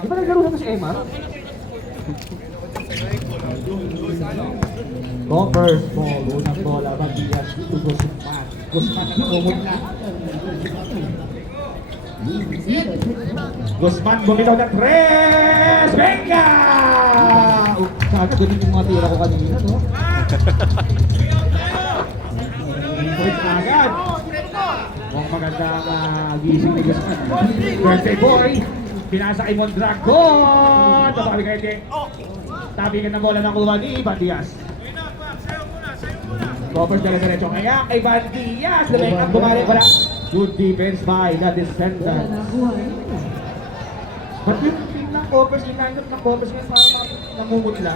Di ba naglaro na si Emma? Copper, ball, unang bola, Bandias, dito Guzman. Guzman na kumot na. Guzman bumitaw na tres! Venga! Sana ganun yung mga tira ko kanina, no? Point na agad. Mukhang magandang gising ni Guzman. Birthday boy! Pinasa kay Mondragon! Tapos kay Ete. Tabi ka ng bola ng kuha ni Bandias. Copper dala diretso kaya kay Bandias. Lamay ang bumalik. Wala. Good defense by the Descendants. Ba't yung team ng Coppers, yung line-up ng Coppers ngayon parang namumutla?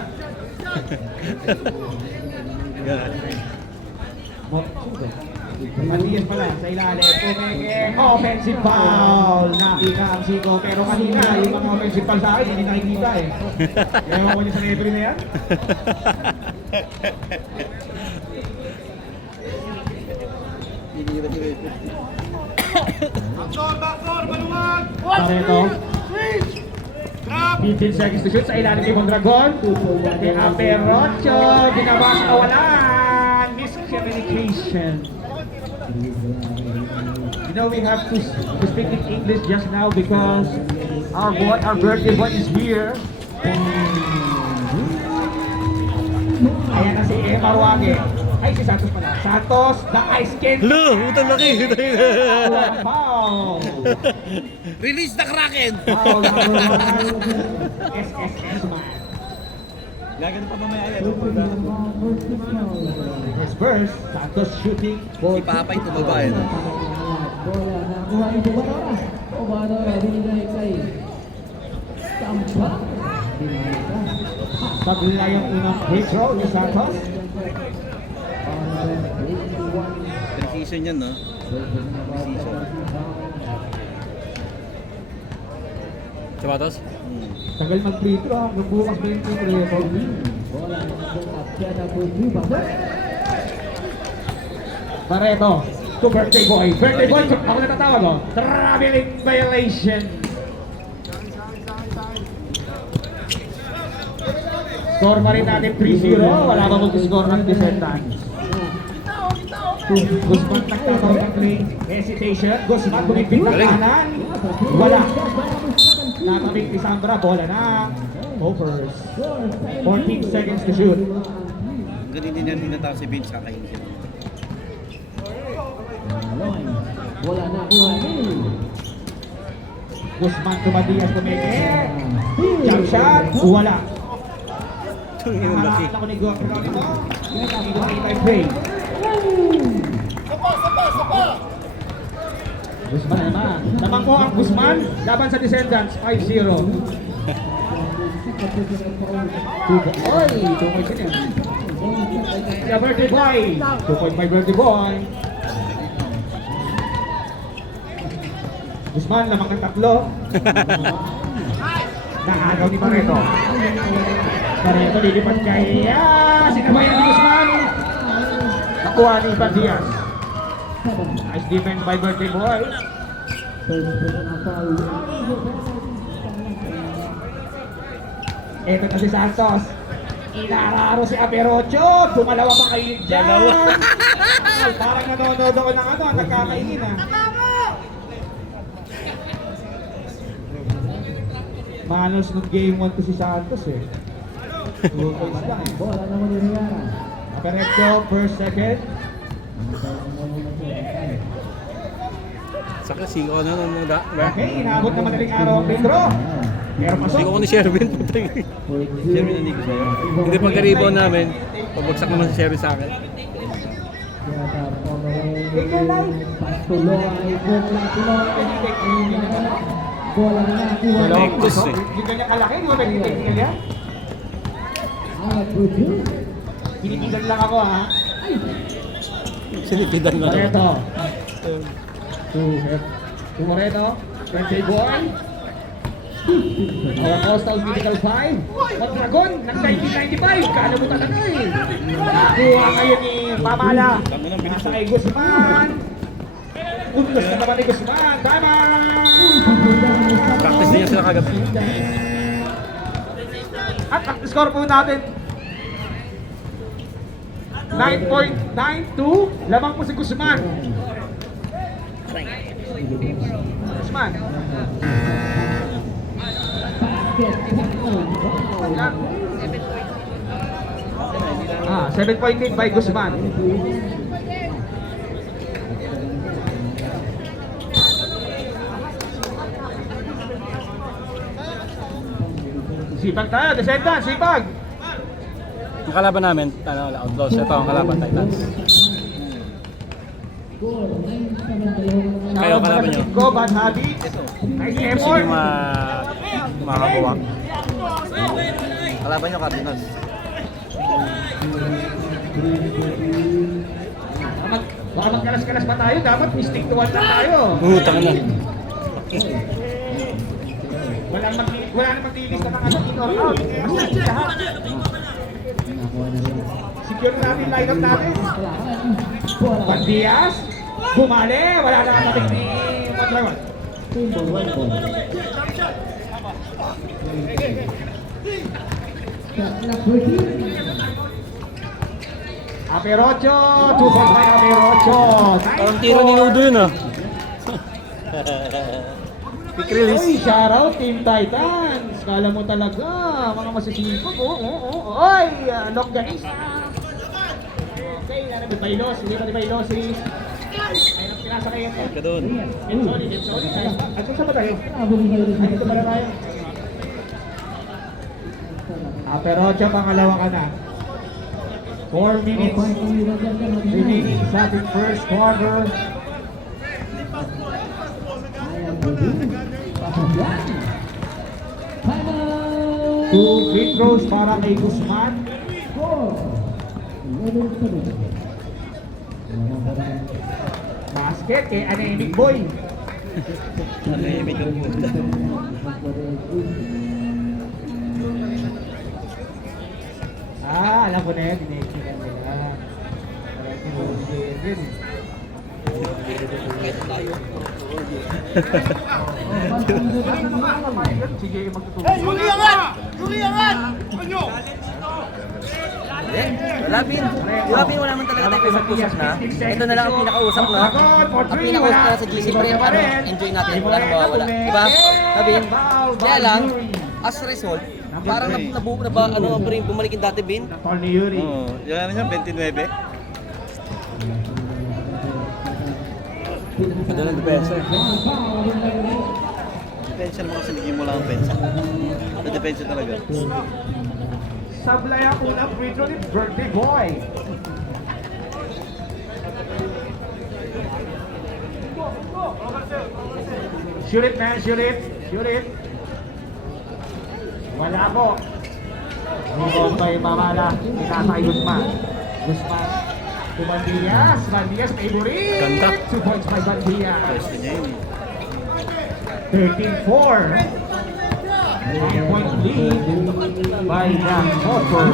Bandias pala sa ilalim. Offensive foul! Nakita ang Siko. Pero kanina, yung mga offensive foul sa akin, hindi nakikita eh. Ewan ko niya sa referee na yan. Pareto. 15 seconds to shoot sa ilalim ni Mondragon. Kay Aperocho. Ginawa sa kawalan. Miscommunication. You know, we have to speak in English just now because our birthday boy is here. Ayan na si Emma Ruage. Ay, si Santos pala. Santos, the ice can. Lo, utang laki. Foul. Release the Kraken. Foul number 1. SSS man. Gagano pa mamaya yan. First burst, Santos shooting. Si Papay tumaba yun. Bola nakuha ni Bubadora. Bubadora binigay kay Tampa. Pagla yung unang free throw ni Santos. Precision yan, no? Precision. Sabatos? Tagal mag-free throw. Magbukas ba yung free throw? Bola nakatap siya na Bubadora. Pareto. To birthday boy. Birthday boy, ako natatawag oh. Traveling violation. Score pa rin natin 3-0. Wala ba mag-score ng Descendants? Guzman nagkakaroon ng play. Hesitation. Guzman bumipit ng kanan. Wala. Nakamig ni Sandra. Bola na. Overs. 14 seconds to shoot. Ganun din yan tinatawag si Vince kakain siya. Bola nakuha ni Guzman to Bandias tumeke. Jump shot. Wala. Yung laki. Ako ni Geronimo. Pinatawag ko nakita yung play. Guzman naman. Namangko ang Guzman. Laban sa Descendants. 5-0. Oy! 2 points yun yan. The birthday boy. 2 point my birthday boy. Guzman, lamang ang tatlo. Nakagaw ni Pareto. Pareto lilipat kay sinabayan ni Guzman. Nakuha ni Bandias. Nice defense by birthday boy. Ito na si Santos. Inararo si Aperocho. Dumalawa pa kayo dyan. Parang nanonood ako ng nagkakainin ah. Manos ng game 1 to si Santos eh. 2 points lang eh. bola naman ni Riara. Aperocho, first, second. Saka siko na nung mga Okay, inaabot na madaling araw ang Pedro. Pero pasok. Siko ko ni Sherwin. Sherwin na Nico sa'yo. Hindi pagka-rebound namin. Pabagsak naman si Sherwin sa akin. Patuloy, bola nakuha ni Lectus eh. Hindi ganyan kalaki, di ba pwede technical yan? Hinipigan lang ako ha. Sinipidan nga naman. Moreto. Moreto. Birthday boy. Our Coastal Medical 5. Mondragon ng 1995. Kalabutan na eh. Kuha kayo ni Pamala. Nasa kay Guzman. Undos na naman ni Guzman. Tama! Practice din yan sila kagabi. At ang score po natin 9.92. Lamang po si Guzman. Guzman. Ilan? 7.8 by Guzman. Sipag tayo, descendant, sipag. Ang kalaban namin, Outlaws. Ito ang kalaban, Titans. Kayo, kalaban nyo? Go, bad habits. Nice Sino effort. yung makakakuha? Kalaban nyo, Cardinals. Baka magkalas-kalas pa tayo, dapat stick to one lang tayo. Utang na. Wala nang maglilista ng ano, in or out. Basta lahat. Secure natin line-up natin. Juan Diaz, bumali, wala na kapating ni Mondragon. Aperocho, 2.5 Aperocho. Parang tiro ni Nudo yun ah. Quick release. Oy, shoutout Team Titans. Kala mo talaga, mga masisipag. Oy, longganista. Okay, namin ni Bailos. Hindi pa ni Bailos. Ayun ang pinasa kayo. Ka doon. Sorry. At saan ba tayo? Ay, ito pala tayo. Aperocho, pangalawa ka na. 4 minutes remaining sa ating first quarter. Two free throws para kay Guzman. Basket kay Anemic Boy. Nanahimik ang puta. Alam ko na yun, dinesigan nila. Parang tinulogin yun. Sige, magtutulog. Labin, wala man talaga tayo usap-usap na. Ito na lang ang pinakausap na. Ang pinakausap na sa GC pre, ano, enjoy natin, wala nang mawawala. Diba? Labin, kaya lang, as a result, parang bumalik yung dati, Bin. Paul ni Yuri. Oo, yung ano niya, 29. Padala ng depensa. Depensa naman kasi bigyan mo lang ang pensa. Sa depensa talaga. Sablay ang unang free throw ni Birthday Boy. Shoot it, man. Shoot it. Shoot it. Wala po. Rebound by Mamala. Pinasay Guzman. Guzman. To Bandias. Bandias favorite. Ganda. 2 points by Bandias. Pwesto niya yun. 13-4. 9-point lead by Dan Motor.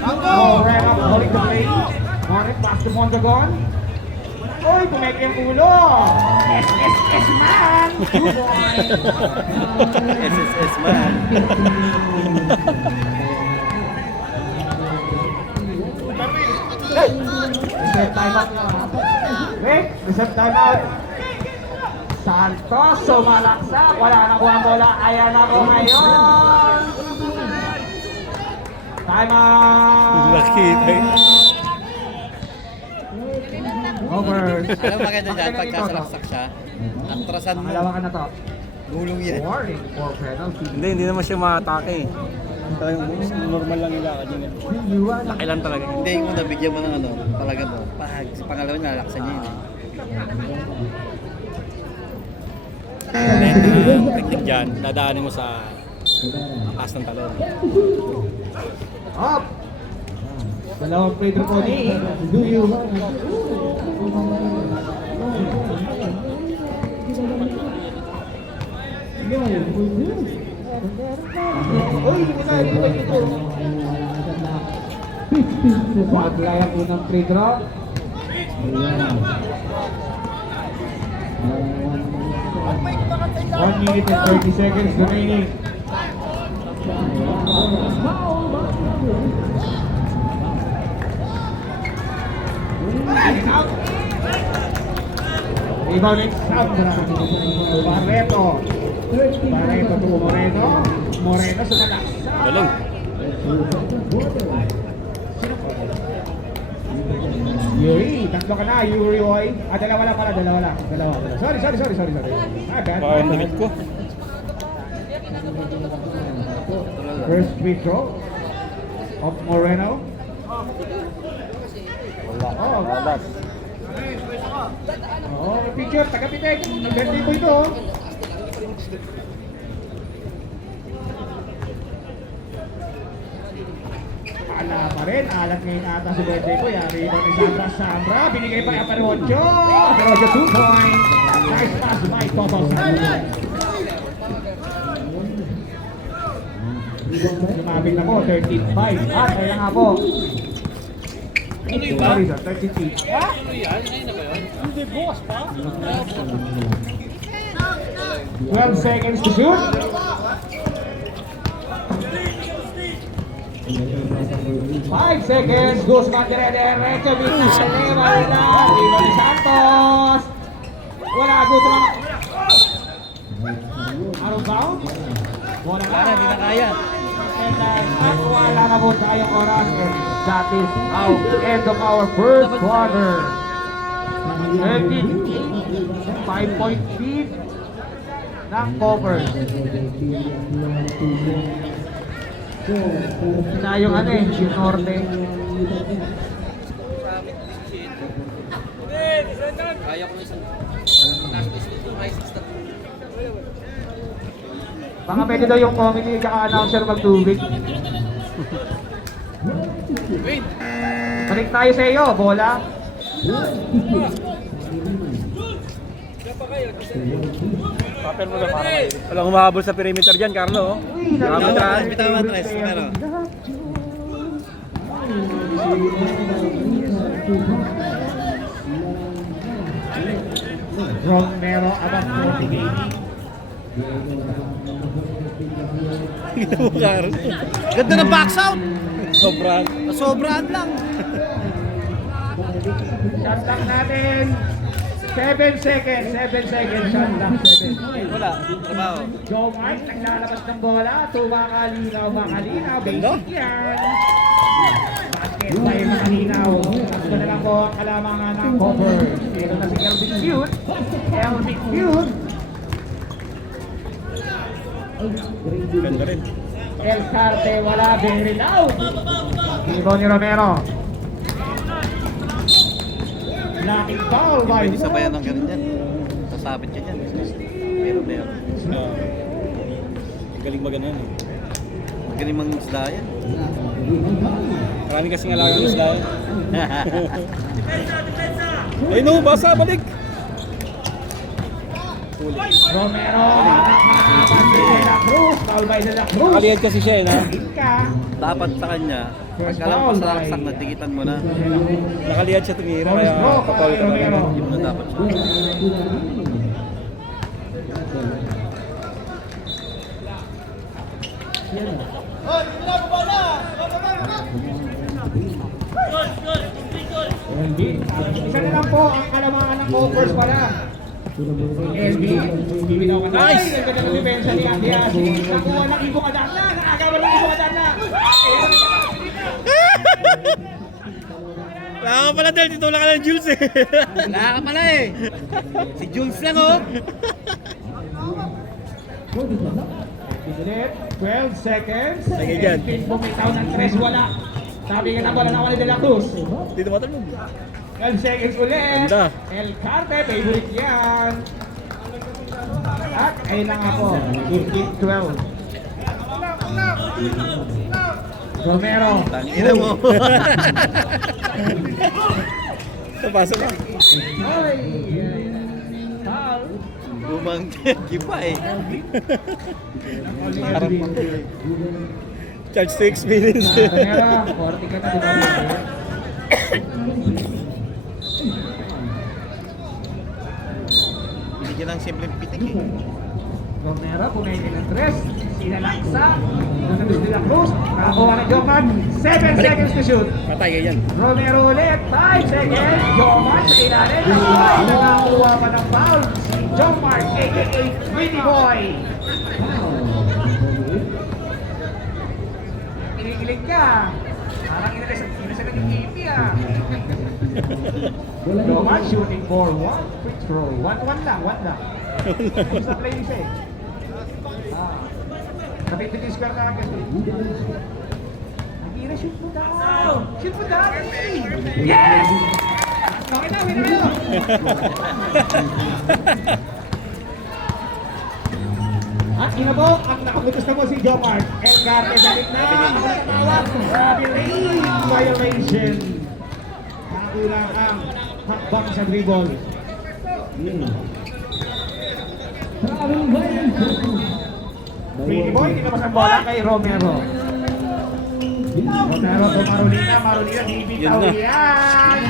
Morena holding the play. Moret pass to Mondragon. Oy, pumeke ang ulo. SSS man. 2 points. SSS man. Reset time out. Wait, reset time out. Santos, sumalaksak. Wala na po ang bola. Ayan ako ngayon. Time out. Lucky, Over. Alam mo maganda dyan, pagkasalaksak siya, atrasan mo, Pangalawa ka na to. gulong yan. Warning for penalty. Hindi naman siya ma-atake eh. Talagang normal lang yung lakad yun. Laki lang talaga. Hindi yung una, bigyan mo ng ano, talaga mo. Pag sa pangalawa niya, lalaksan niya yun. Technique dyan, dadaanin mo sa taas ng talon. Up. Dalawang free throw po ni Duyu. Uy, hindi tayo dito. Maglay ang unang free throw. 1 minute and 30 seconds remaining. Rebounding Sandra. Barreto to Moreno. Moreno sumalak. Galing. Yuri, tatlo ka na, Yuri Oy. Dalawa lang pala, dalawa lang. Sorry. Bad. Baka ang limit ko. First free throw of Moreno. May picture, taga-pitek. Nag-birthday po ito. Ala pa rin, alat ngayon ata si birthday ko. Yari ba ni Sandra? Binigay pa kay Aperocho. Aperocho 2 points. Nice pass by Toto Sandra. Lumabing na po, 13-5. Kaya nga po. Sorry sir, 13-8. 12 seconds to shoot. 5 seconds, Guzman dire-diretso, Vitale, wala, Rico de Santos. Wala, Guzman. Out bound? Wala na. Hindi na kaya. At wala na po tayong oras. That is out end of our first quarter. 13-8, 5-point lead ng Covers. Na yung yung Norte. Kaya ko isang Baka pwede daw yung committee kaka-announcer magtubig. Balik tayo sa iyo, bola. Papel mo na para. Walang humahabol sa perimeter dyan, Carlo. Bitawan, Tres. Pero. Romero abang 40-80. Ganda ng box out! Sobrang. Sobraan lang. Shot clock natin. 7 seconds, shot clock, 7. Wala. Trabaho. Joe Mark, naglalabas ng bola. Tumakalinaw, basic yan. Basket by Makalinaw. Ito na lang po ang kalamangan ng cover. Ito na si Elvin Cute. Ganda rin. El Carte, wala, very loud. Ibo ni Romero. Blocking foul by Pwede sabayan ng ganun yan. Sasabit ka dyan. Meron. Galing ba ganun? Magaling mang isda yan. Marami kasing alagang isda. Ay no, basa, balik! Romero, De La Cruz, foul by De La Cruz. Nakaliyad kasi siya na. Dapat sa kanya, pag alam ko sa laksak na, tikitan mo na. Nakaliyad siya tumira, kaya kapal ka Romero. na. Yun na dapat siya. LB, isa na lang po ang kalamangan ng Covers pala. LB, bibitaw ka na. Nice! Ang ganda ng depensa ni Andy Asi. Nakuha ng ibong Adarna. Nakagawa ng ibong Adarna. Wala ka pala dahil titula ka ng Jules eh. Wala ka pala eh. Si Jules lang oh. Ulit, 12 seconds. Lagay dyan. Bumitaw ng 3, wala. Sabi ka na bola na De La Cruz. Dito matalog. 12 seconds ulit. Ganda. El Carte, favorite yan. At ayun na nga po, 15-12. Romero. Tangina mo. Napasa na. Ay, foul. Bumang kipa eh. Harap mo. Charge to experience. Romero, 40 ka na, di ba? Binigyan ng simpleng pitik eh. Romero, pumayin ng tres. Sinalaksa. Nanabis nila Cruz. Nakakuha ng Joman. 7 seconds to shoot. Patay ka yan. Romero ulit. 5 seconds. Joman sa ilalim. Nakakuha pa ng foul. Si John Mark, a.k.a. Pretty Boy. Kinikilig ka. Parang inasagot yung AP ah. Joman shooting for 1 free throw. 1 lang. Sa play isa eh. Napipit yung square na agad eh. Nakira, shoot mo daw! Shoot mo daw! Yes! Okay na, win na! At inabok ang nakabutos na mo si Jomar. El Garte balik na. Nakatawag. Grabe lane violation. Nakakulang ang hakbang sa dribble. Pretty Boy, tinabas ang bola kay Romero. Romero to Marolina, bibitaw yan.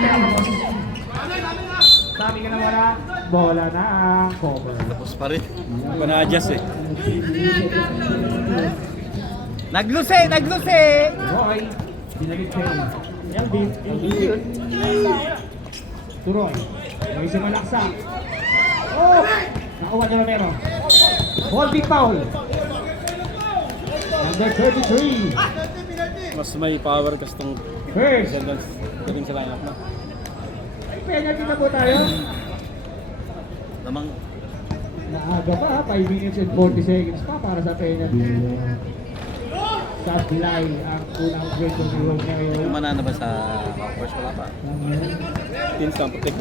Sabi ka na wala, bola na ang cover. Tapos pa rin. Hindi pa na-adjust eh. Naglusi! Roy, binalit kayo. Elvin yun. Turoy, may sumalaksa. Oh! Nakuha ni Romero. Holding foul. Number 33. Mas may power kasi itong First. descendants. Galing sa lineup na. Penalty na po tayo. Namang Naaga pa, 5 minutes and 40 seconds pa para sa penalty. Sablay ang unang break ng Romero. manana ba sa first wala pa? Teams lang, protect.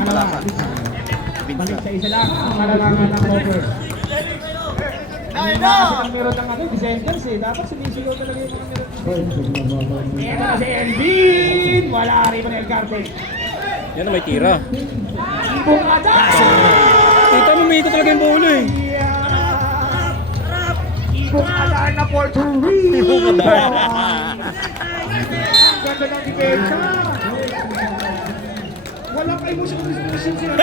Wala pa. Balik sa isa lang ang kalalangan ng cover. Ang meron ng ano, descendants eh. Dapat sumisigaw talaga yung mga meron. Ito na si Elvin! Wala rin pa na El Carte. Yan na may tira. Ibong atas! Kita mo, may ito talaga yung bola eh. Ibong atas na for three! Ibong atas. Ang ganda ng depensa! Walang emotion siya.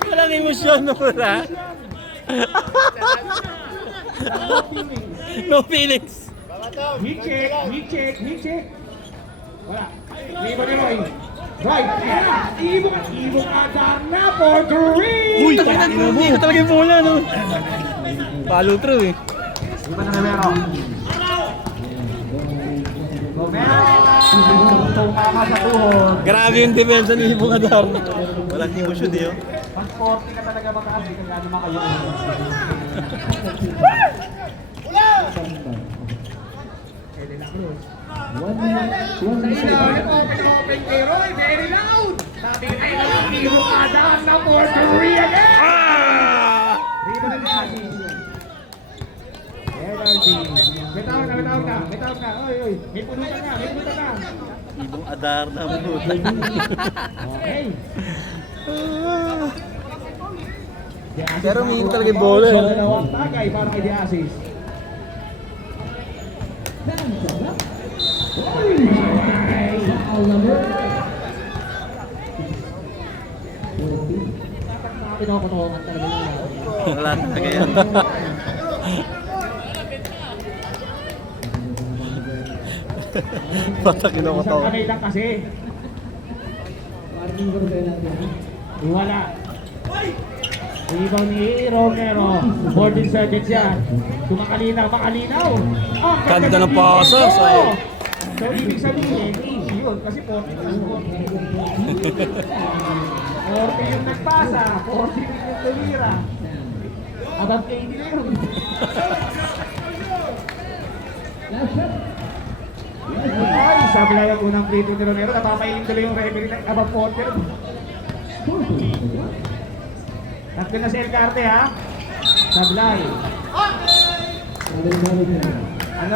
Walang emosyon no ra. No feelings. Heat check. Wala. Ibon ni Roy. Right. Ibong atar na for three! Uy, ito talaga yung bola no. Follow through eh. Iba na Romero. Tumama sa tuhod. Grabe yung depensa ni Ibong Adar. Walang emosyon eh. Pag 40 ka talaga makaasi, kaya naman kayo. Pwede na Cruz. Sa ilalim, open kay Roy, very loud. Sabi ka kayo, Ibong atar na for three again! Rito na ni Asi. Bitaw na. Oy. May punutan na. Ibong Adar na mo. Okay. Pero may talaga yung bola, So, eh. dalawang tagay para kay Diasis. Pinakutungan talaga nila. Wala talaga yan. Patakin ako Isang kamay lang kasi. Wala. Ibaw ni Romero. 14 seconds yan. Kumakalinaw. Ang Ganda ng pasa, dito. sayang. So, ibig sabihin, easy yun. Kasi 40 yung nagpasa. 40 yung tumira. Above 80 na yun. Ay, sablay ang unang free throw ni Romero. Napapailing tuloy yung referee ng above 40. Tatlo na si El Carte ha. Sablay.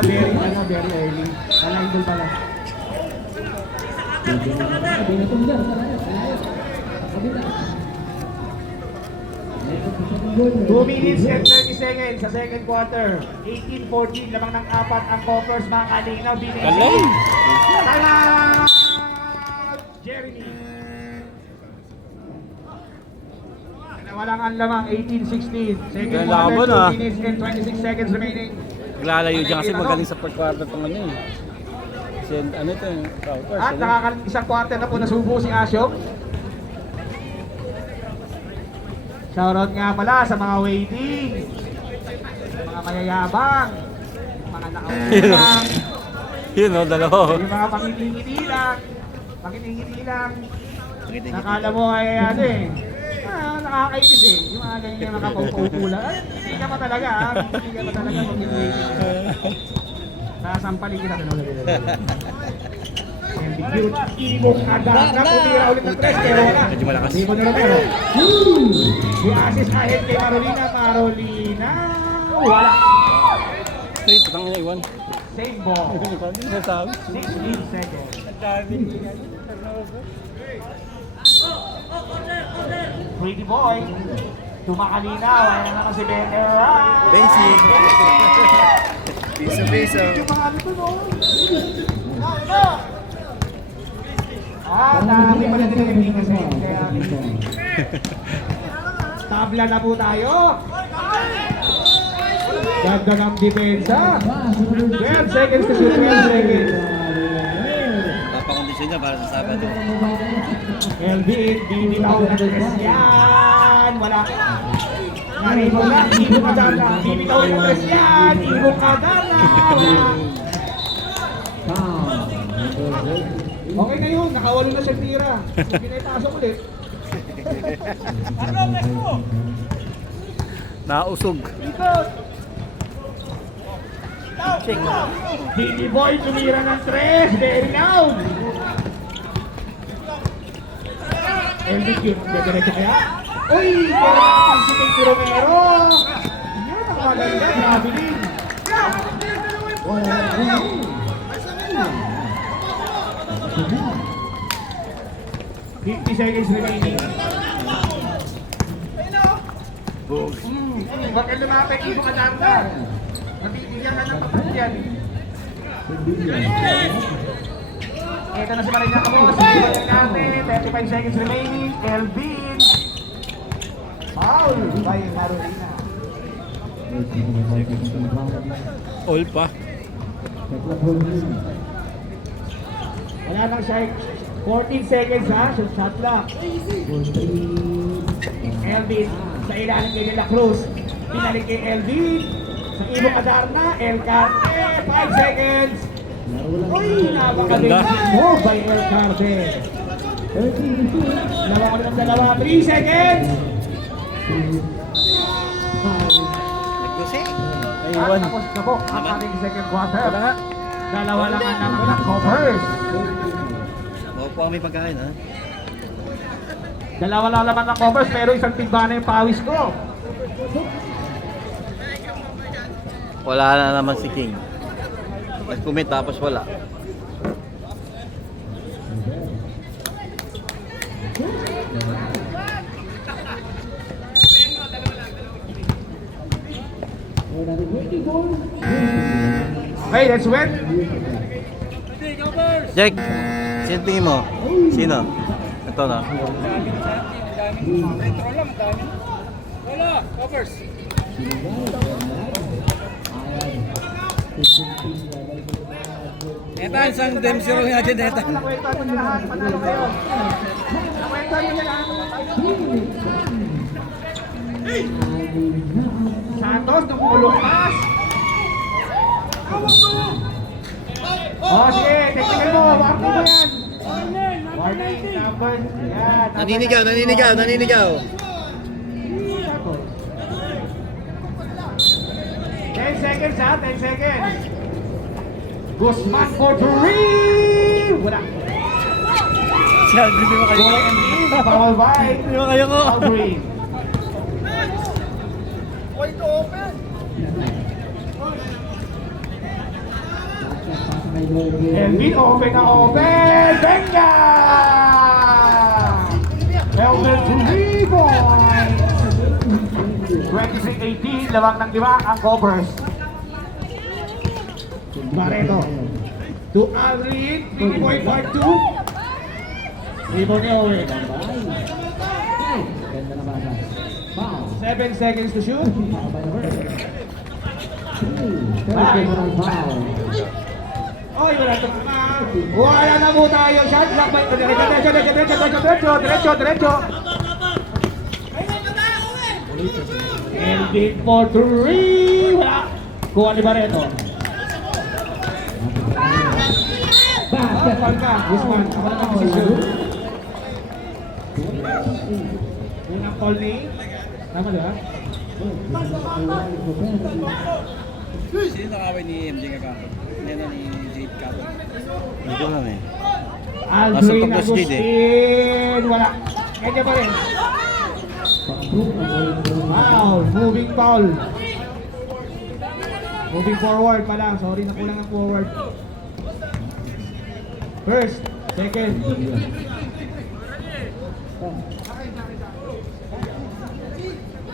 Very early. Idol pala. 2 minutes and 30 seconds sa second quarter. 18-14, lamang ng 4 ang Coppers, mga kalinaw. Galing! Tala! Walang ang lamang, 18-16. Second Yan quarter, laban, 2 minutes and 26 seconds remaining. Naglalayo dyan kasi magaling sa per quarter itong ano eh. Kasi ano ito yung routers. At isang quarter na po nasubo si Asyong. Shoutout nga pala sa mga waiting, mga mayayabang, mga nakautang, Yun o, dalawa. yung mga pangitingiti lang. Nakala mo ay ano eh, nakakainis eh. Yung mga ganyan nakapaupo lang. Ay, hindi ka pa talaga ah. Hindi ka pa talaga mag-waiting. Nasampalin kita na ulit. Cute. Ibong agad. Tumira ulit ng tres. Pero wala. Medyo malakas. Hindi mo na Romero. I-assist ahead kay Marolina. Wala. Ay, putang ina, iwan. Same ball. Hindi na sabi. 16 seconds. Pretty boy. Tumakalinaw. Ayan na kasi veteran. Basic. Piso. Yung mga ano to, no? Dami pa natin ang hindi kasi. Kaya, tabla na po tayo. Ganda ng depensa. 12 seconds to shoot, 12 seconds. Napakondisyon niya para sa Sabado. Elvin, bibitaw ng tres yan. Wala. Narito lang, ibong kadana. Bibitaw ng tres yan. Ibong kadana. Okay na yun, nakawalo na siya tira. Pinaypasok ulit. Nausog. Billy Boy tumira ng tres. Very loud. Elvin yun, diretso kaya? Uy, pero si Kate Romero. Yun, ang maganda. Grabe din. 50 seconds remaining. Huwag kang lumapit, ibong kadanda. Nabibigyan ka ng tapat yan. Ito na si Marina Cabos. Ibigyan natin, 35 seconds remaining. Elvin. Foul by Marolina. All pa. Wala nang siya. 14 seconds ha, shot clock. Elvin sa ilalim kay De La Cruz. Pinalik kay Elvin. Sa ibong Adarna, El Carte. 5 seconds. Uy, napaka-basic move by El Carte. Dalawa ko ng dalawa. 3 seconds. Nagdusik. Ay, At iwan. tapos na po ang ating second quarter. Dalawa lang ang naman ng covers. Huwag po kami pagkain ha. Dalawa lang naman ng covers pero isang tigba na yung pawis ko. Wala na naman si King. Nag-commit tapos wala. Okay, let's win. Jack, sino tingin mo? Sino? Ito na. Etan, isang dem zero nga dyan, Etan. Nakwentuhan mo niya lahat, panalo kayo. Nakwentuhan mo niya lahat. Santos, dumulungkas. Oh, sige, technical mo, wak mo yan. Warning number, yan. Naninigaw. 10 seconds ha, 10 seconds. Guzman for three! Wala. Si Aldrin, di mo kayo. Boy and in, foul by. Di mo kayo ko. Aldrin. Elvin, open na open! Venga! Elvin to rebound! 23-18, lawang ng 5 ang covers. Barreto. To Aldrin, 3.52. Rebound niya, Owen. Ganda na basa. Foul. 7 seconds to shoot. Foul by number 3. Third game on foul. Oy, wala ito. Wala na mo tayo. Shot clock by... Diretso. Elvin for 3. Wala. Kuha ni Barreto. Basket. Foul ka. Guzman. Ako na mag-decision. Unang call ni... Tama ba? Sino nakaway ni MJ Kakako? Yan na ni Jade Kakako. Hindi ko alam eh. Aldrin Nasa pagkas din Agustin. Wala. Kanya pa rin. Foul. Moving foul. Moving forward pala. Sorry, nakulang ang forward. First. Second.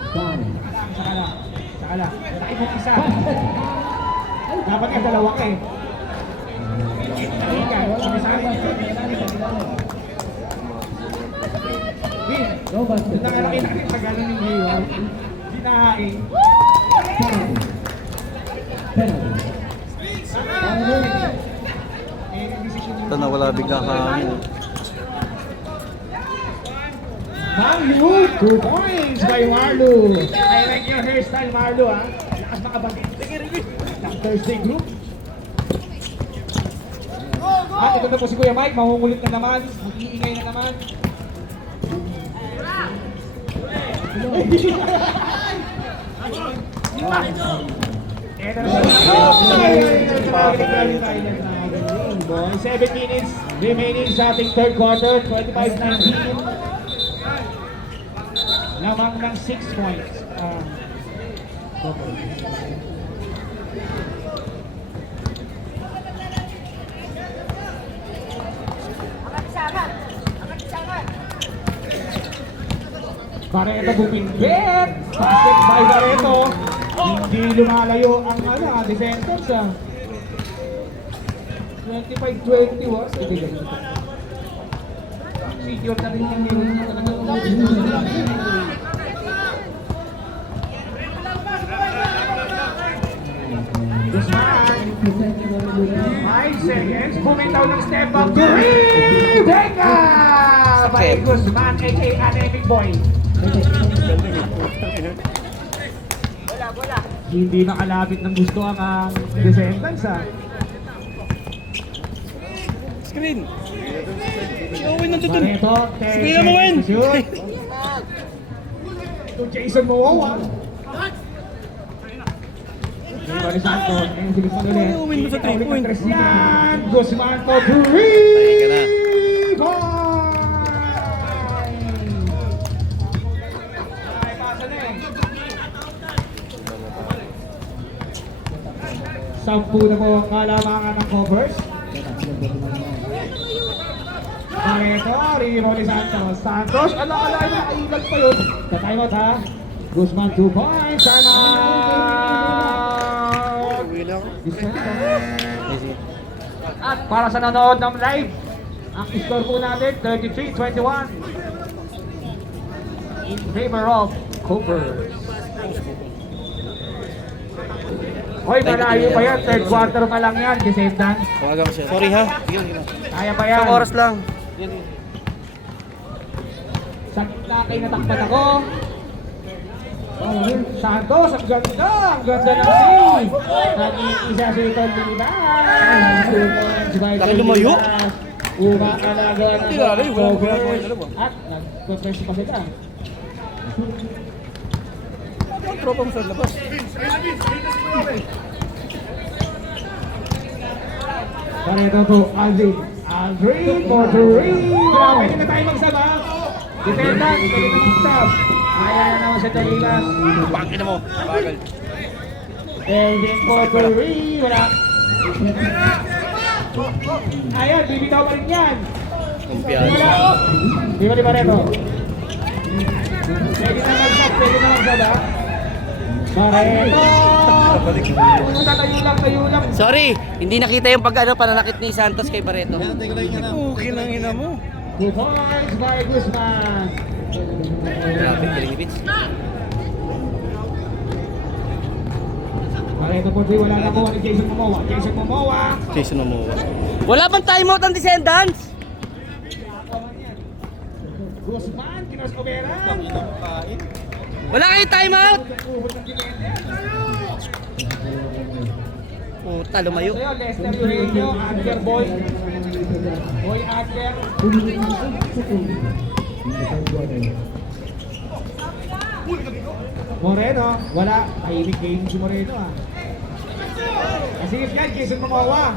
Foul. Sakala. Malaki mo isa. Dapat nga dalawa ka eh. Halika. Sumisali. Win. No basket. Hindi na nakita rin sa gano'n ng ngayon. Hindi nahain. Foul. Penalty. Ito nawala bigla kahangin. Marlo, 2 points by Marlo. I like your hairstyle, Marlo, ha? Lakas makabagay. Ng Thursday group. At ito na po si Kuya Mike, mahuhulit na naman, mag-iingay na naman. Ito na po. 7 minutes remaining sa ating third quarter, 25-19. Lamang ng 6 points. Barreto bumingwit. Basket by Barreto. Hindi lumalayo ang defenders. 25-21. Senior na rin yung meron na talaga. Guzman. 5 seconds. Bumitaw ng step back. Venga! By Guzman, aka Anemic Boy. Hindi nakalapit ng gusto ang defenders, ha? Screen! Owen nandun dun! Barreto, 10 Sige na mo, Owen! seconds to shoot. Ito Jason Moa. Bari Santos, ayun si Guzman ulit. Owen mo sa 3 point. Cristian, Guzman for 3 points! Ay, pasa na eh. 10 na po ang kalamangan ng covers. Barreto, Rino ni Santos. Santos, ala-ala, nakailag pa yun. Ka-time out, ha? Guzman 2 points, sana! At para sa nanonood ng live, ang score po natin 33-21 in favor of Coopers. Hoy, malayo pa yan. Third quarter pa lang yan. The same time. Tawagan ko siya. Sorry ha. Kaya pa yan. Isang oras lang. Sa gitna kayo natakpan ako. Santos, ang ganda! Ang ganda ng save! Nag-iisa si Tol Diliman! 2 points by Laki lumayo. Umaalaga na Hindi lalo, walang ginagawa yung dalawa. At nag-confess pa sila. Ang tropa mo sa labas. Barreto to Aldrin. Aldrin for 3! Grabe, hindi na tayo magsama. Defendant, pwede na magsab. Kaya na naman sa Dalilas. Bangin mo. Bagal. Elvin for 3! Wala. Ayan, bibitaw pa rin yan. Kumpiyansa. Di ba ni Barreto? Pwede na magsab, ha? Barreto! Tayo lang. Sorry, hindi nakita yung pananakit ni Santos kay Barreto. Okay lang ina mo. 2 points by Guzman. Grabe, galing ni Vince. Pareto po, wala na po ni Jason Momoa. Jason Momoa. Wala bang timeout ang Descendants? Guzman, Kinos Overa. Wala kayong timeout? Uhod ng defender. Puta, lumayo. Sa'yo, Lester Eugenio, Adler Boy. Boy Adler. Moreno, wala. Tahimik game si Moreno ah. Asingit yan, Jason Momoa.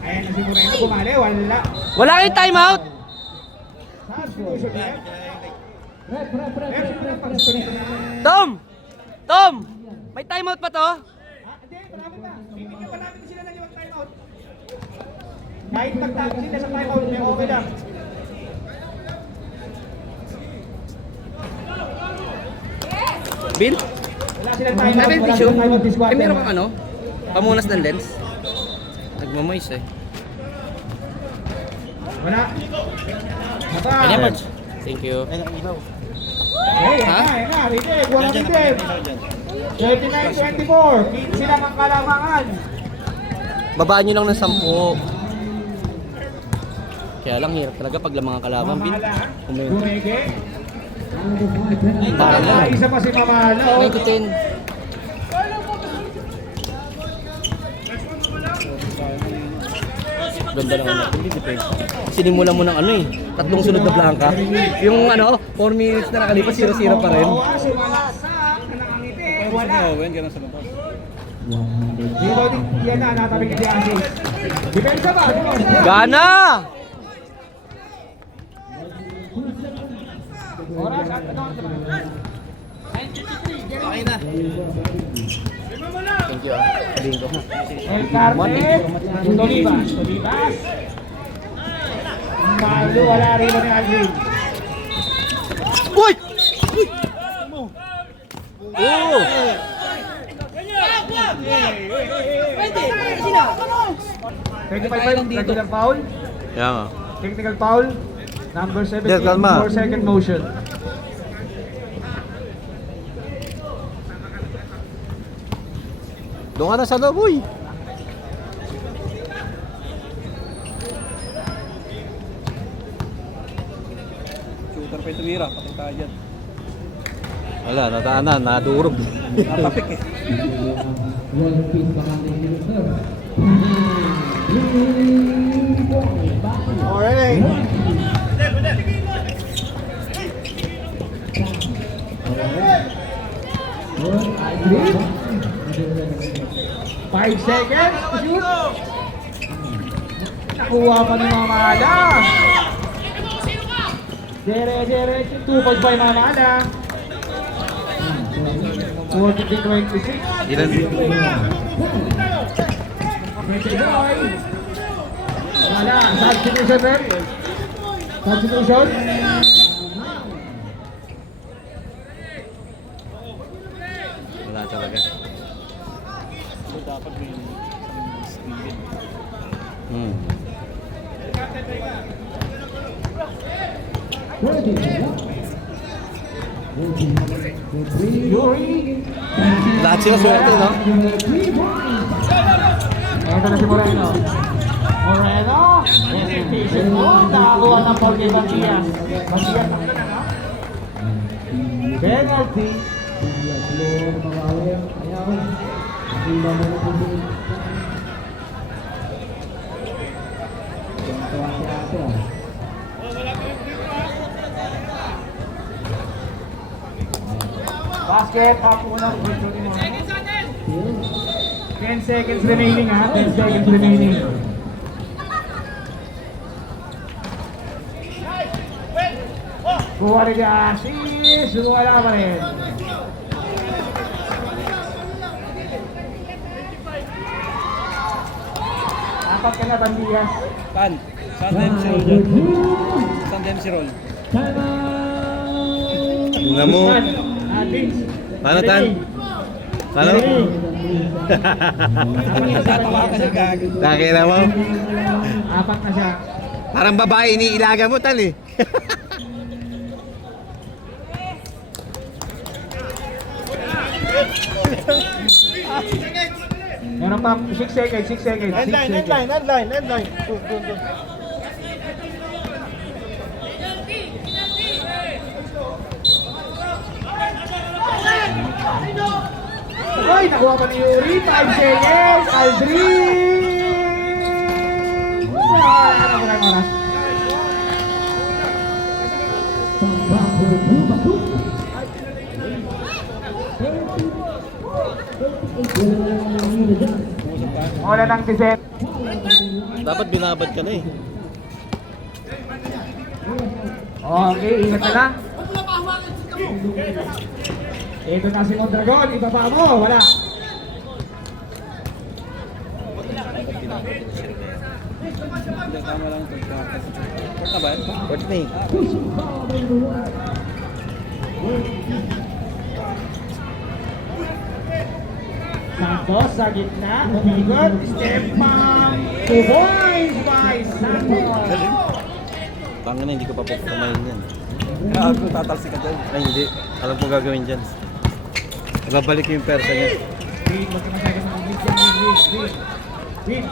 Ayan na si Moreno, bumali, wala. Wala kayong timeout? Substitution yan. Tom! Tom! May timeout pa to? Hindi, marami pa. Bibigyan pa namin sila ng limang timeout. Kahit magtago sila sa timeout, may okay lang. Bin? Wala silang timeout. Sabi yung Wala tissue? silang timeout this quarter. Eh, meron kang ano? Pamunas ng lens? Nagmamoist eh. Wala. Mata. Thank you. Hey, Ha? Ritig. Walang Ritig. 39-24. 15 lang ang kalamangan. Babaan nyo lang ng 10. Kaya lang hirap talaga pag lang mga kalaban, Bin. Gumege. Mamala. Isa pa si Mamala. oh. 90-10. Ganda lang ano. Hindi depende. Sinimulan mo ng ano eh. 3 sunod na blanca. Yung ano, 4 minutes na nakalipas, 0-0 pa rin. Oo, si Malaksak. Nakangiti. Wala. Owen, ganun sa labas. Dito, yan na. Natabing ni Diasi. Depensa ba? Gana! Oras at ano? 9:53. Okay na. Thank you. Bingo ha. El Carpet. Tolibas. Malo, wala rin ni Alvin. Uy! Oh! Technical foul. Kaya nga. Technical foul. Number 17 Yes, kalma. for second motion. Doon ka na sa loob, uy! Shooter pa yung tumira, patay tayo dyan. Wala, nataanan, nadurog. Natapik eh. Alright. Five seconds. Shoot. Nakuha pa ni Mamala. Dire. 2 points by Mamala. 40-26. Ilan? Wala, substitution rin. Substitution. Wala talaga. So, dapat may speed. Hmm. Yuri. Lahat sila swerte, no? Ito na si Moreno. Moreno. Hesitation mo. Nakakuha ng foul kay Matias. Matias ang penalty. Basket, unang 10 seconds remaining ha, 10 seconds remaining. Kuha rin ni Asis, wala pa rin. Apat ka na, Bandias. Tan, San Dempsey roll dyan. San Dempsey roll. Tingnan mo. Vince. Paano, Tan? Paano? Tatawa ka na gag. Nakina mo? Apat na siya. Parang babae iniilaga mo, tal eh. Meron pa 6 seconds, 6 seconds. 6 seconds. Ay, nakuha pa ni Yuri. 5 seconds. Aldrin! Ano ko na yung oras? Wala ng tiset. Dapat binabad ka na eh. Okay, ingat na lang. Ito na si Mondragon. Ibaba mo. Wala. Tama lang ito. Port na ba? Port na eh. Santos sa gitna. Umigot. Step back. 2 points by Santos. Tangin na, hindi ko pa pupumayin yan. Alam ko tatalsi ka dyan. Ay hindi, alam ko gagawin dyan. Ibabalik ko yung persa niya. Win, wag ka masyadong mag-win. Win. Win.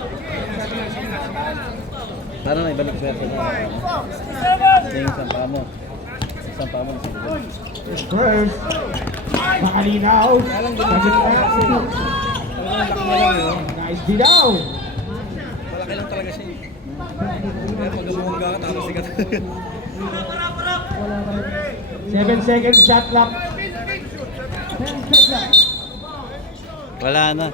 Paano na ibalik yung persa niya? Yung isang paa mo. Isang paa mo na siguro. First. Makalinaw. Sa gitna. Nice dilaw. Malaki lang talaga siya. Kaya pag umuhangga ka, tatalsi ka. 7 seconds shot clock. Wala na.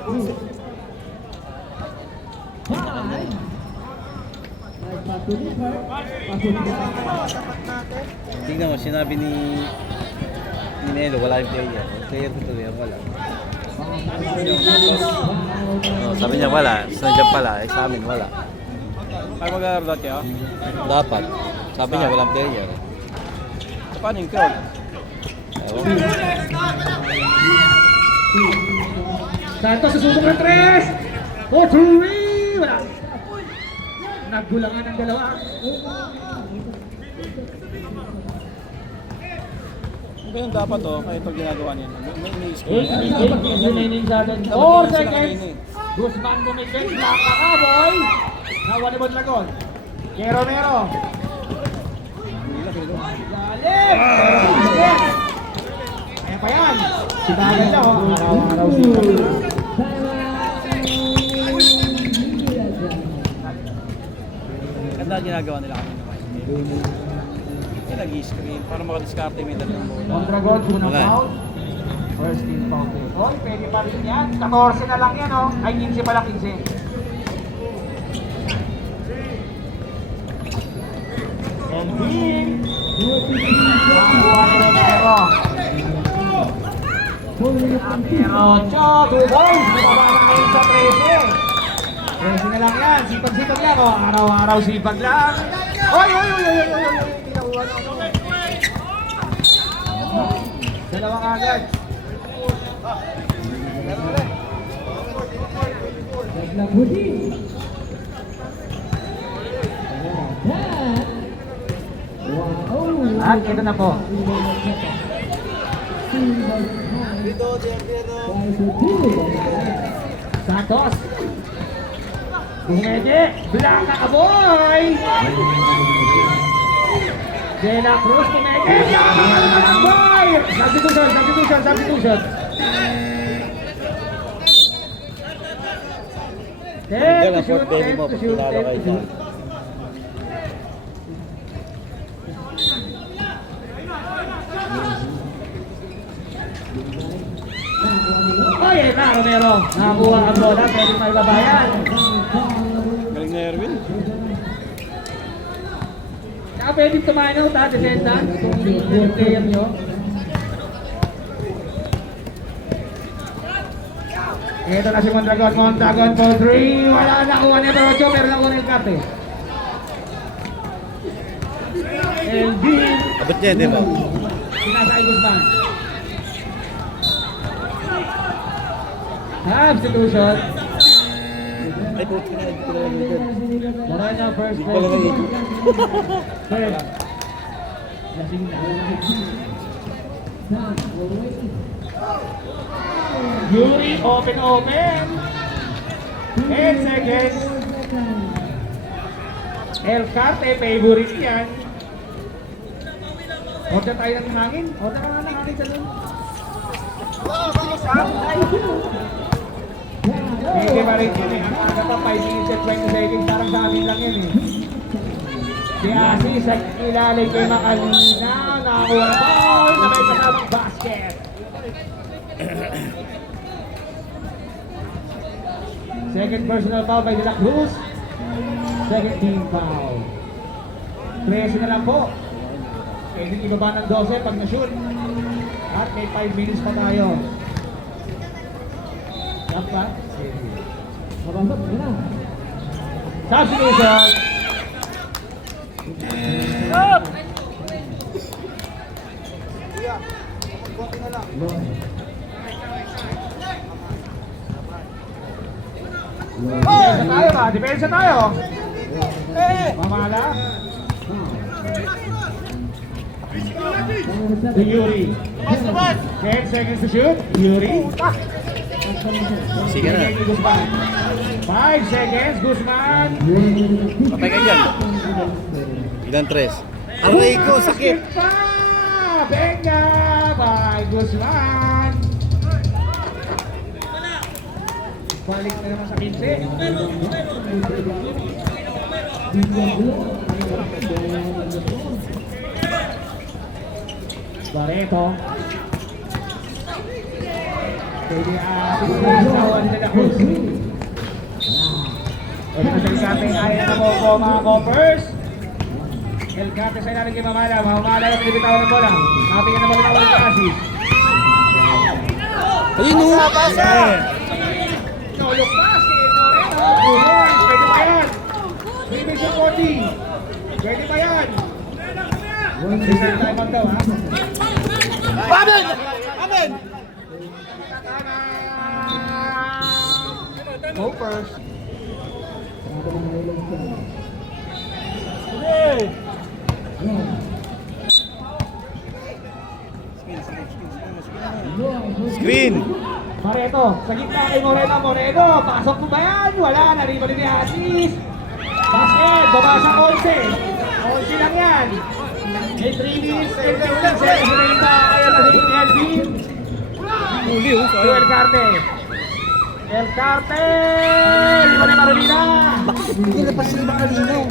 Tingnan mo, sinabi ni Nelo, wala yung player. Player ko tuloy, wala. Oh, sabi niya wala, sa dyan pala, eh, sa amin wala. Ay mag-aardat kayo? Dapat. Sabi niya walang player. Paano yung crowd? Ewan. Santos susubok ng 3. 4-3. Wala. Naggulangan ng dalawa. Ano yung dapat kahit pag ginagawa niya? May screen. 4 seconds. Guzman bumigay. Nakakaboy. Nawala mo Dragon. Kero Nero. Galing! Kaya pa yan. Si Bagay daw. Araw-araw si Ganda ang ginagawa nila kami naman. Yung nag-i-screen para makadiskarte may dalawang bola. Mondragon, unang Wala. foul. First team foul. Oy, pwede pa rin yan. 14 na lang yan, oh. Ay, 15 pa lang, 15. Elvin. Nakuha ni Romero. Romero, 2 boys. Bumaba na ngayon sa 13. 13 na lang yan. Sipag-sipag lang, oh. Araw-araw sipag lang. Oy, oy, oy, oy, oy, oy, oy. Ginawa na ako. Dalawang agad. At ito na po. Santos. Bumede. Blanca Aboy. De La Cruz bumede. Blanca Aboy. Substitution, substitution, substitution. Take to shoot, take to shoot, take to shoot. Ay, na Romero. Nakakuha ang bola, pwede may babayan. Galing na Erwin. Saka pwede tumanaw, ta, defenda. Yung player nyo. Ito na si Mondragon. Mondragon for 3. Wala nakuha ni Rojo, pero nakuha yung kape. Elvin. Abot niya, di ba? Sinasay Guzman. Substitution. Ay, puti na. Hindi ko na lang dito. Morena first Hindi pala kayo. Third. Lasing na. Yuri, open. 10 seconds. El Carte, favorite yan. Order tayo ng hangin. Order ka na ng hangin sa doon. Hindi pa rin yun eh. Ang aga pa 5 minutes at 20 seconds. Parang sa amin lang yun eh. Si Asi sa ilalim kay Makalina. Nakakuha na ball na may kasamang basket. Second personal foul by De La Cruz. Second team foul. 13 na lang po. Pwede ibaba ng 12 pag na-shoot. At may 5 minutes pa tayo. Stop pa. Mabasok, yun na. Substitution. Depensa tayo ba? Depensa tayo. Mamala. To Yuri. 10 seconds to shoot. Yuri. Sige na. 5 seconds. Guzman. Patay ka dyan. Ilan tres? Aray ko, sakit. Pa! Benga! By Guzman. Balik na naman sa 15. Barreto. Pwede pinagsasawa nila na Cruz. Pwede na delikate ayaw na po mga Coppers. El Cate sa ilalim kay Mamala. Mamala na pinibitawan ng bola. Kapingan na magkakawa ng Asis. Ayun o. Nolok basket. Moreno. Pwede pa yan. Division 40. Pwede pa yan. Reset time out daw ha. Amen! Amen! Go first. Screen! Barreto, sa gitna kay Moreno. Moreno, pasok mo ba yan? Wala, nariba ni Asis. Basket, baba sa 11. 11 lang yan. May 3 minutes and 10 seconds remaining pa. Ayan na si Elvin. Uli o. To El Carte. El Carte! Lima ni Marolina. Hindi na pa sila makalinaw.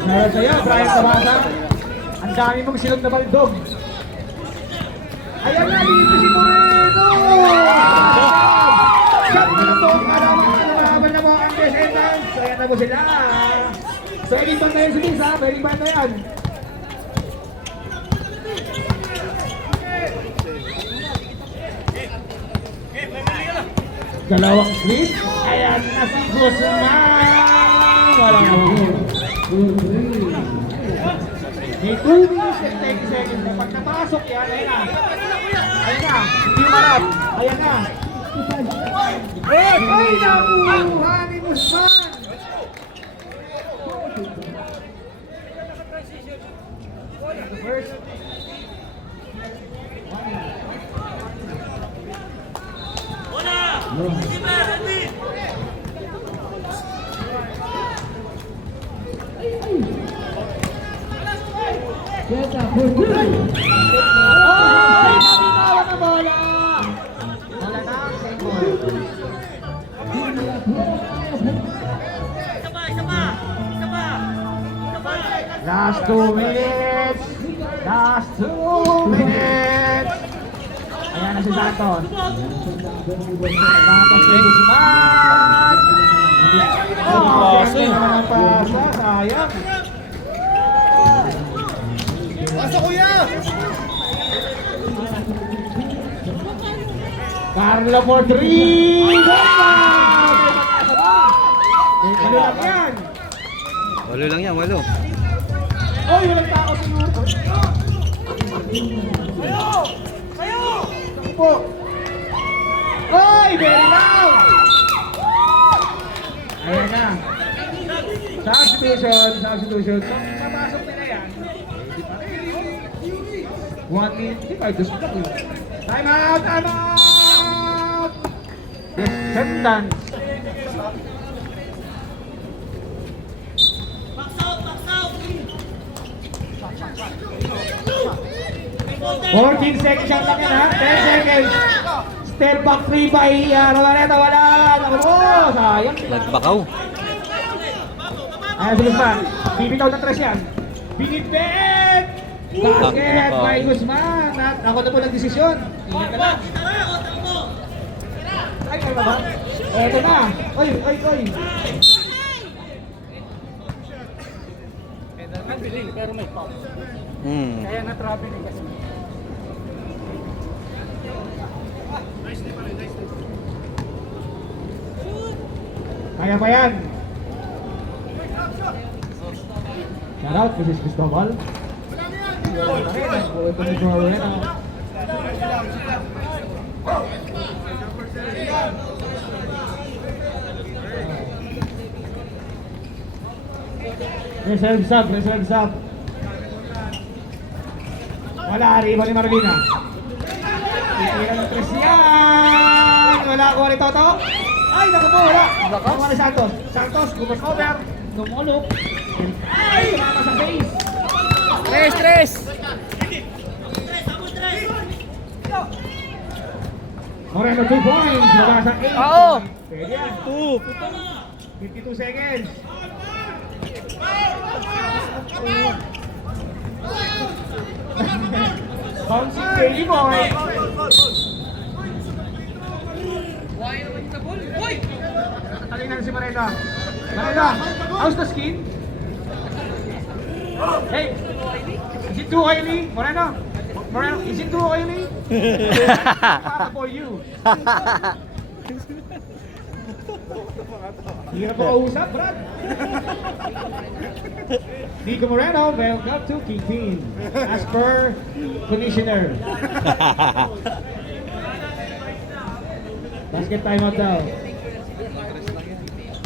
Meron sa'yo, Brian Tabasa. Ang dami mong silog na baldog. Ayan na, dito si Moreno! Shot na ito, malaman na mo ang descendants. Ayan na mo sila. Pwedeng band na yan si Lisa, pwedeng band na yan. Dalawang switch. Ayan na si Guzman. Wala na. May 2 minutes and 30 seconds na. Pag napasok yan, ayan na. Ayan na. Hindi marap. Ayan na. Ay, nakuha ni Guzman. First. Keta for two. Ay! Nabitawan na bola! Wala na ang same ball. Last 2 minutes! Last 2 minutes! Ayan na si Santos. Santos kay Guzman! Oh, Pasa eh. ang pasa, sayang. Carlo for 3! Ano lang yan? Walo lang yan, walo. Oy, walang tao siguro. Sayo! Sayo! Ako po. Oy! Very loud! Ayan na. Substitution. Papasok nila yan. Di pa rin. 1 minute. Di ba? Gusto ko yun. Time out! Sentence. Back 14 seconds lang yan ha. 10 seconds. Step back 3 by Romaneta. Wala. Sayang. Nagbakaw. Ayan si Guzman. Bibitaw ng tres yan. Binibet! Basket by Guzman. Ako na po ng desisyon. Ingat ka lang. Ay, may baba. Eto na. Oy. Kaya na-travel eh kasi. Kaya pa yan. Shout out, Mrs. Cristobal. Ito ni Florena. Reserve sub. Wala, arriba ni Marlina. Titira ng tres yan. Wala ko ni Toto. Ay, naku po, wala. Nakuha ni Santos. Gumas over. Lumulok. Ay, wala sa base. Tres! Moreno 2 points. Wala sa 8. Oo. Pwede yan. 52 seconds. Bouncing baby boy. Talingan si Marena. How's the skin? Hey, is it too oily? Moreno, is it too oily? Para for you. Hirap mo kausap, Brad. Nico Moreno, welcome to King Team. As per Commissioner. Basket timeout daw.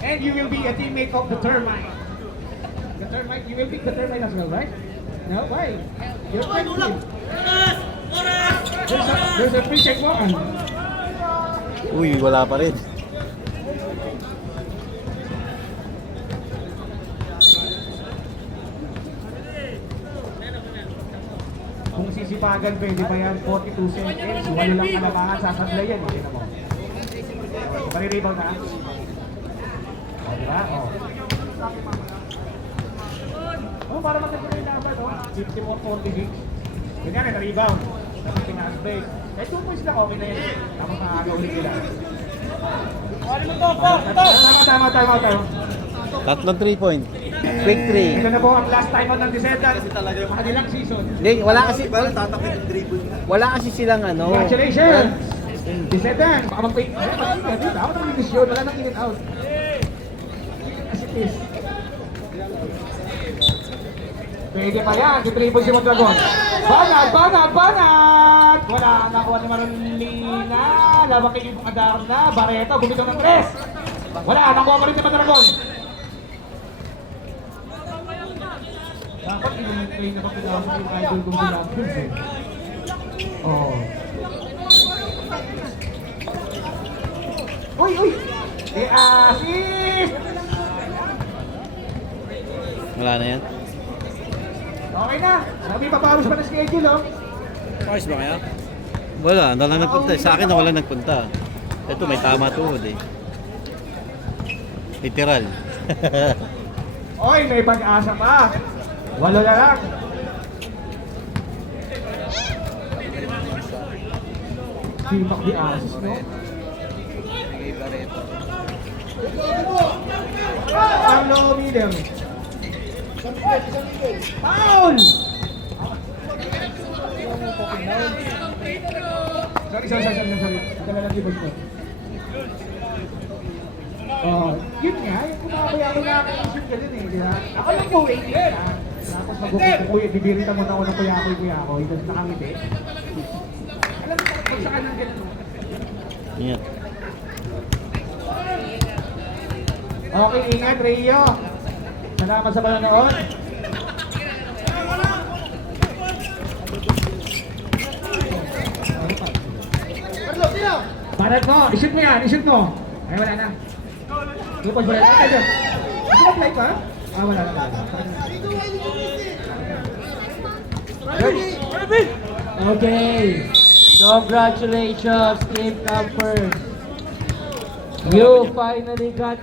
And you will be a teammate of the Termite. The Termite, you will pick the Termite as well, right? No, why? You're friends with him. There's a free check one. Uy, wala pa rin. Kung sisipagan, pwede pa yan, 42 seconds. Wala lang kalamangan, sasablay yan. Hindi na mo. Pari-rebound na. O, diba? O, para maganda yung laban, o. 54-46. Ganyan, na-rebound. Pinas break. Kahit 2 points lang, okay na yan. Tapos nakakaulit nila. Tama. Tatlong 3 point. Quick 3. Ito na po ang last time out ng Descendant. Kanilang season. Hindi, wala kasi silang ano. Congratulations! Descendant, baka mag-wait. Ako nang inisyon, wala nang in and out. As it is. Pwede pa yan, si 3 points si Mondragon. Banat! Wala, nakuha ni Marlina. Labang yung adar na. Barreto, bumitaw ng 3. Wala, nakuha pa rin ni Mondragon. Dapat i-play na pagkakasok yung idol kong ginagawa. Oo. Uy! I-assist! Wala na yan. Okay na. Sabi paparos pa na schedule, oh. Ayos ba kaya? Wala, na lang nagpunta. Sa akin na wala nagpunta. Ito may tama tuhod eh. Literal. Oy, may pag-asa pa. 8 na lang. Simak di asis, no? Carlo Miller. Foul! Sorry. Dala lang yung ko. Yun nga, yung kumabayaan na ako ka din eh, di ba? Ako lang po, tapos mag-kukuya, bibirita mo na ako ng kuya ko, tapos nakangiti. Alam mo, pag sa kanyang ganun. Yan. Okay, ingat, Rio. Salamat sa panonood. Barat mo, ishoot mo yan, ishoot mo. Ay, wala na. Lupos, wala na. Ay, dyan. Hindi ka play pa? Ah, wala na. Okay. Congratulations, Team Campers. You finally got